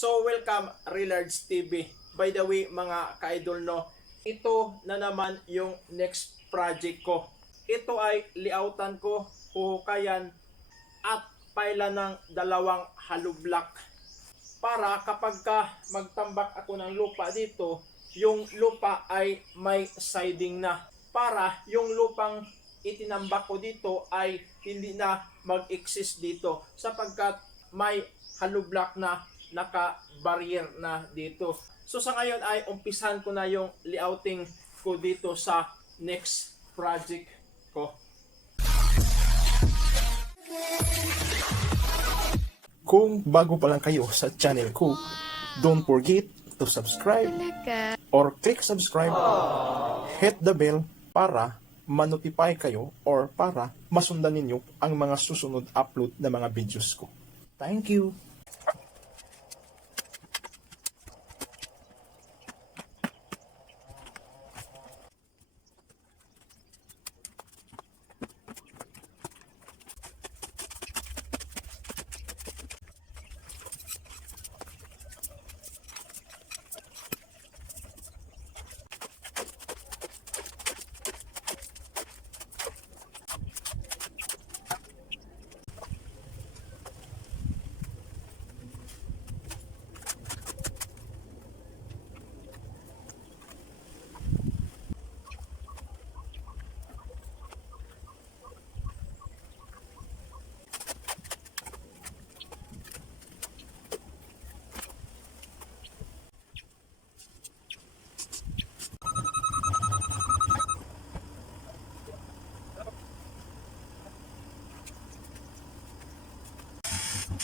So welcome Relards TV. By the way mga ka-idol no, ito na naman yung next project ko. Ito ay layoutan ko, huhukayan at paila ng dalawang hollow block. Para kapag ka magtambak ako ng lupa dito, yung lupa ay may siding na. Para yung lupang itinambak ko dito ay hindi na mag-exist dito sapagkat may hollow block na naka-barrier na dito. So sa ngayon ay umpisan ko na yung layouting ko dito sa next project ko. Kung bago pa lang kayo sa channel ko, don't forget to subscribe or click subscribe, hit the bell para ma-notify kayo or para masundan ninyo ang mga susunod upload na mga videos ko. Thank you!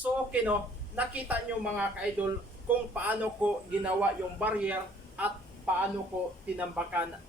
So okay nakita nyo mga ka-idol kung paano ko ginawa yung barrier at paano ko tinambakan